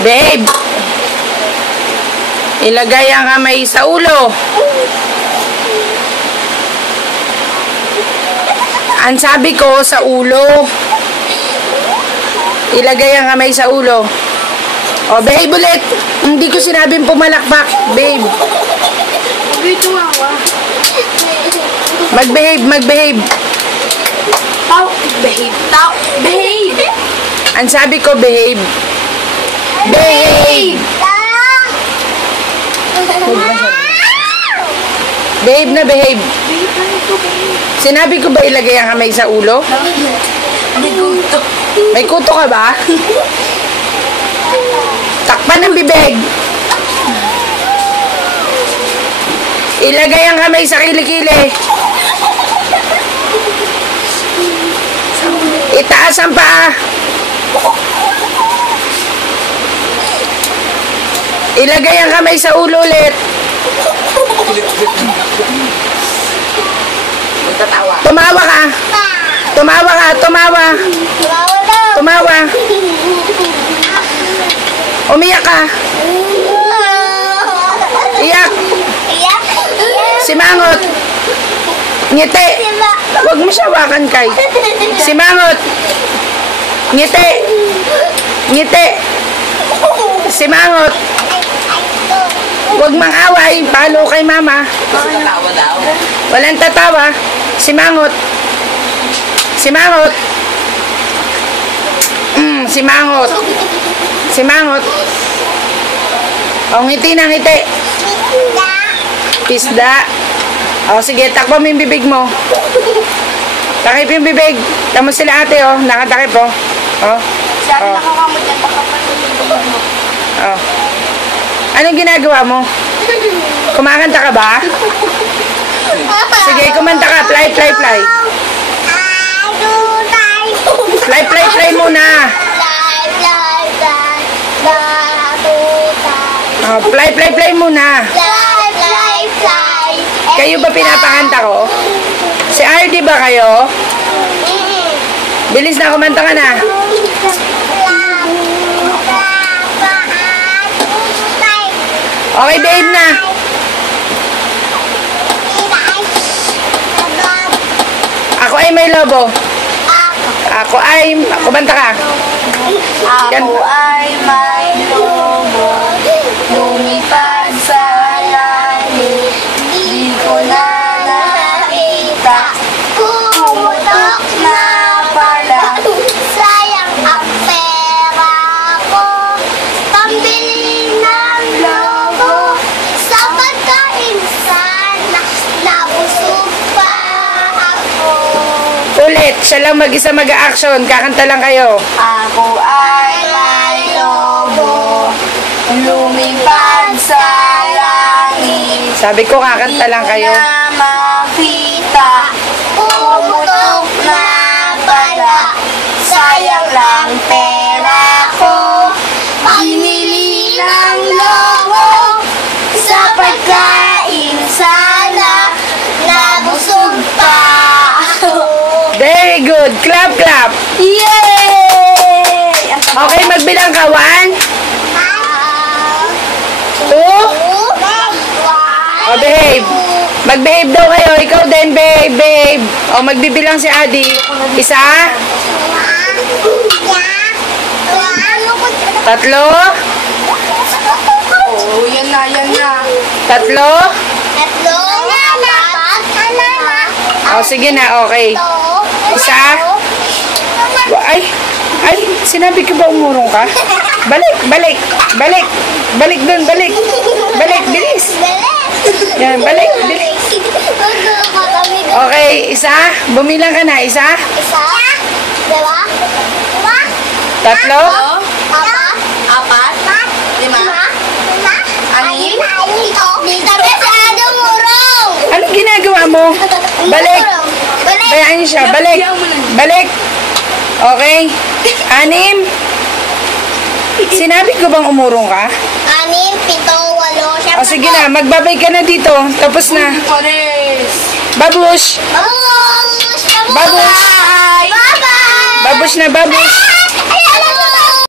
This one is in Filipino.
Babe, ilagay ang kamay sa ulo. Ang sabi ko, sa ulo. Ilagay ang kamay sa ulo. O, behave ulit. Hindi ko sinabing pumalakpak, babe. Mag-behave, mag-behave. Tao, behave. Tao, behave. Ang sabi ko, behave. Behave! Behave na behave. Sinabi ko ba ilagay ang kamay sa ulo? May gusto. May kuto ka ba? Takpan ng bibig. Ilagay ang kamay sa kilikili. Itaas ang paa. Ilagay ang kamay sa ulo ulit. Tumawa ka. Tumawa ka, tumawa. Tumawa. Umiyak ka. Iyak. Simangot. Ngiti. Huwag mo siya hawakan, Kay. Simangot. Ngiti. Ngiti. Simangot. Huwag mang away. Palo kay mama. Walang tatawa. Simangot. Simangot. Simangot. Simangot. O, ngiti na ngiti. Pisda. O, sige, takbo mo yung bibig mo. Takip yung bibig. Tamo sila ate, oh. Nakatakip, oh. Oh. Sabi nakakamot yan, pakapal. Oh. Anong ginagawa mo? Kumakanta ka ba? Sige, kumanta ka. Fly, fly, fly. Fly, fly, fly muna. Oh, fly, fly, fly muna. Kayo ba pinapakanta ko? Si RD ba kayo? Bilis na, kumanta ka na. Okay, babe na. Ako ay may lobo. Ako ay... Kumanta ka. Ako ay may lobo, lumipad sa langit, di ko na nakita, pumutok na pala. Sayang ang pera ko, pambili ng lobo, sa pagkain sana, nabusog pa ako. Ulit, siya lang mag-isa mag-a-action. Kakanta lang kayo. Ako ay may lobo, lumipad sa langit. Sabi ko, kakanta lang kayo. Di ko na makita, pumutok na pala. Sayang lang pera ko, binili ng lobo, sa pagkain sana, nabusog pa ako. Very good. Clap, clap. Yay! Okay, magbilang ka. 1, 2. O, behave. Mag-behave daw kayo. Ikaw din, babe, babe. O, magbibilang si Adi. 1, 2, 3. Oh, yan na, yan na. 3. O, sige na, okay. 1. Ay, sinabi ko ba umurong ka? Balik, balik, balik. Balik dun, balik. Balik, bilis. Yan, balik, bilis. Okay, 1. Bumilang ka na. 1. 3. 4, 5, 6, 7, 8, 9, 10, 11, 12, 13, 14, 15, 16, 17, 18, 19, 20, 21, 22, 23, 24, 25, 26, 27, 28, 29, 30. Anong ginagawa mo? Balik. Bayaan niyo siya. Balik. Balik. Okay. 6. Sinabi ko bang umurong ka? 6, 7, 8, 9, 10. O sige na, magbabay ka na dito. Tapos na. Babush! Babush! Babush! Bye! Bye-bye! Babush na, babush!